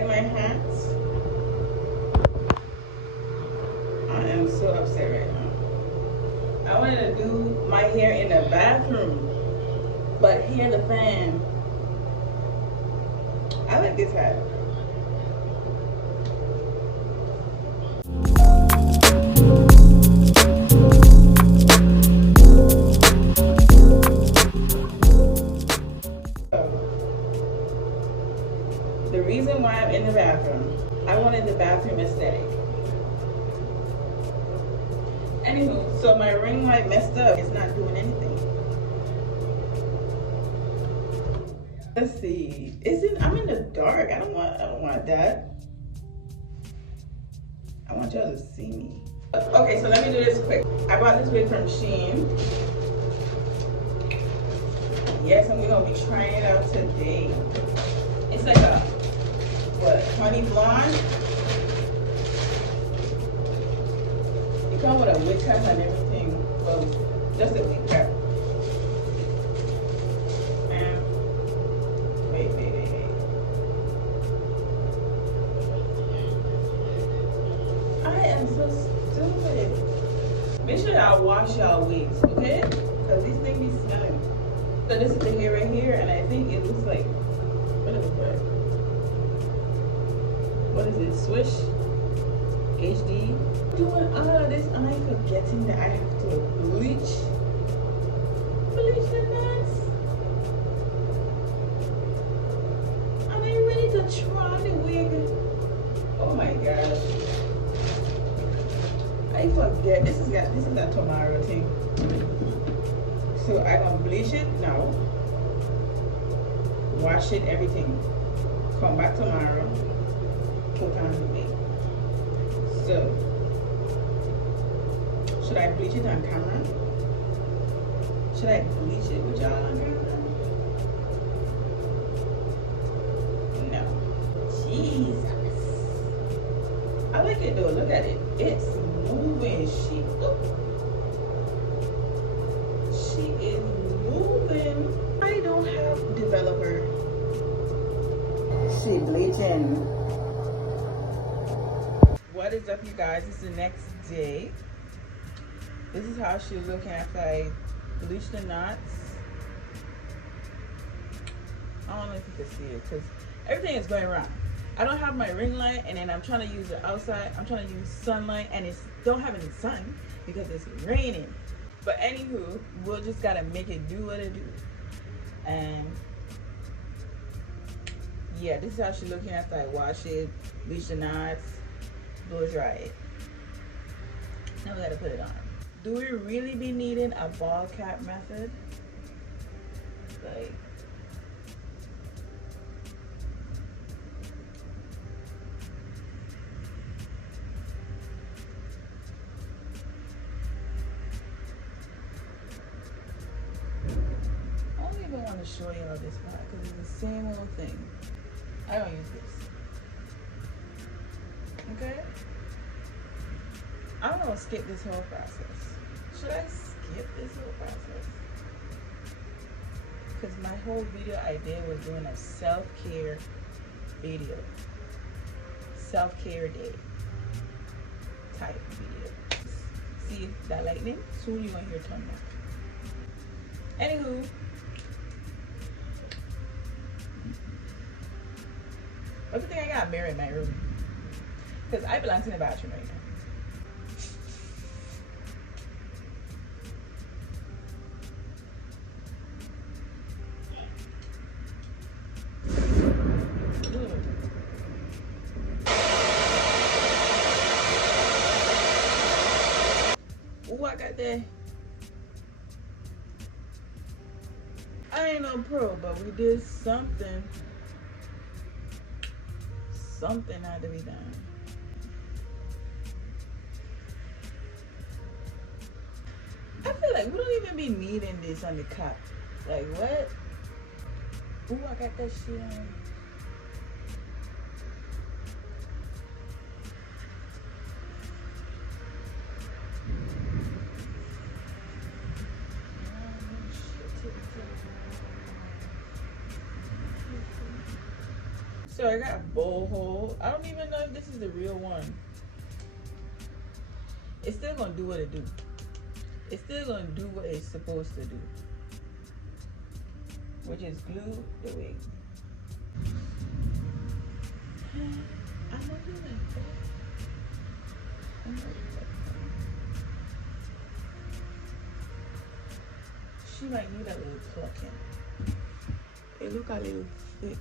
like my hats? I am so upset right now. I wanted to do my hair in the bathroom, but hear the fan. I like this hat. The reason why I'm in the bathroom, I wanted the bathroom aesthetic. Anywho, so my ring light messed up. It's not doing anything. Let's see. I'm in the dark. I don't want that. I want y'all to see me. Okay, so let me do this quick. I bought this wig from Shein. Yes, and we're gonna be trying it out today. It's like a honey blonde. It comes with a wig cap and everything. Well, just a wig cap. And wait. I am so stupid. Make sure y'all wash y'all wigs, okay? Because these things be smelling. So this is the hair right here, and I think it looks like, what is it? Swish HD. Doing all of this, am I forgetting that I have to bleach the nuts? Am I ready to try the wig? Oh my gosh! I forget. This is a tomorrow thing. So I gonna bleach it now, wash it, everything. Come back tomorrow, put on the wig. So, should I bleach it on camera? Should I bleach it with y'all on camera? No. Jesus. I like it though. Look at it. It's moving. She is moving. I don't have developer. She bleaching. What is up, you guys? It's the next day. This is how she's looking after I bleach the knots. I don't know if you can see it because everything is going wrong. I don't have my ring light, and then I'm trying to use it outside. I'm trying to use sunlight, and it's don't have any sun because it's raining. But anywho, we'll just gotta make it do what it do. And yeah, this is how she's looking after I wash it, bleach the knots, blow dry it. Now we gotta put it on. Do we really be needing a ball cap method? Like, I don't even want to show y'all this part because it's the same old thing. I don't use this. Okay? I'm gonna skip this whole process. Should I skip this whole process? Because my whole video I did was doing a self-care video. Self-care day type video. See that lightning? Soon you're gonna hear thunder. Anywho. What's the thing I got a mirror in my room? Because I belong in the bathroom right now. Ooh, I got that. I ain't no pro, but we did something. Something had to be done. I feel like we don't even be needing this on the cup. Like what? Ooh, I got that shit on. So I got a bowl hole. I don't even know if this is the real one. It's still gonna do what it do. It's still gonna do what it's supposed to do, which is glue the wig. I know you like that. I know you like that. She might need a little plucking. It look a little thick.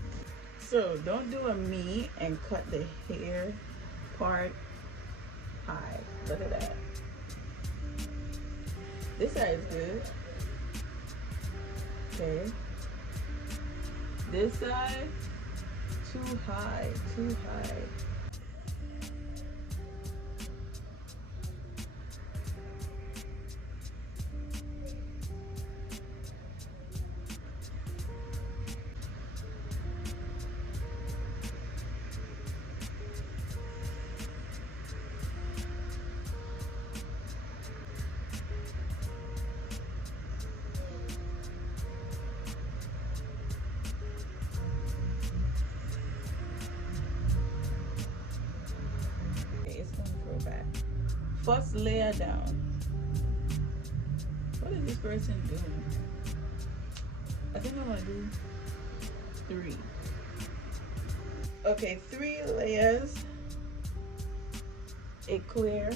So don't do a me and cut the hair part high. Look at that. This side is good. Okay. This side, too high, too high. First layer down. What is this person doing? I think I'm gonna do 3. Okay, 3 layers. A clear.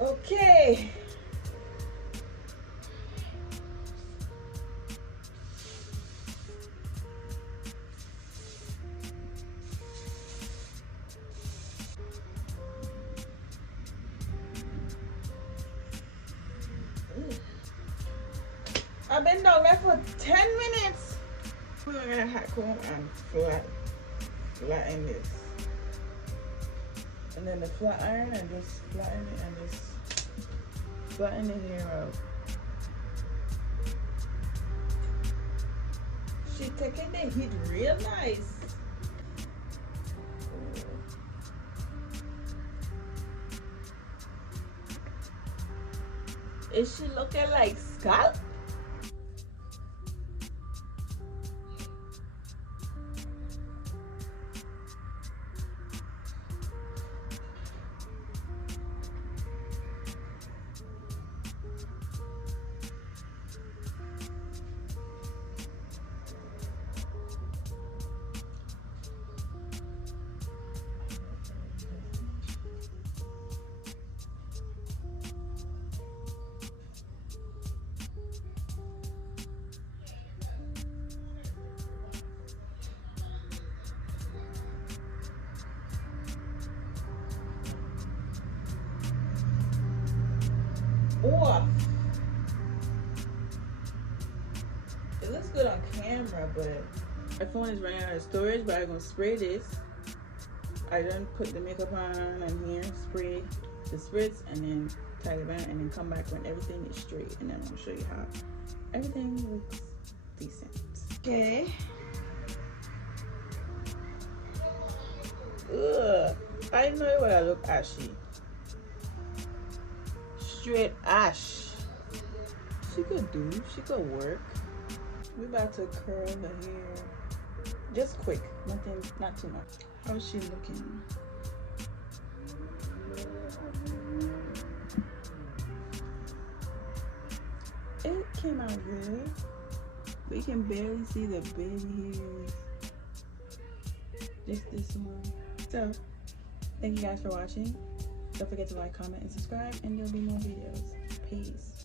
Okay. I've been down there for 10 minutes. We're gonna hot comb and flatten this. And then the flat iron and just flatten it and just flatten the hair out. She taking the heat real nice. Is she looking like scalp? Oh, it looks good on camera, but my phone is running out of storage. But I'm gonna spray this. I done put the makeup on here, spray the spritz, and then tie it around, and then come back when everything is straight, and then I'm gonna show you how everything looks decent. Okay. Ugh, I know it would look ashy. Straight ash. She could work. We're about to curl the hair. Just quick, nothing, not too much. How's she looking? It came out good. But you can barely see the baby hairs. Just this one. So, thank you guys for watching. Don't forget to like, comment, and subscribe, and there'll be more videos. Peace.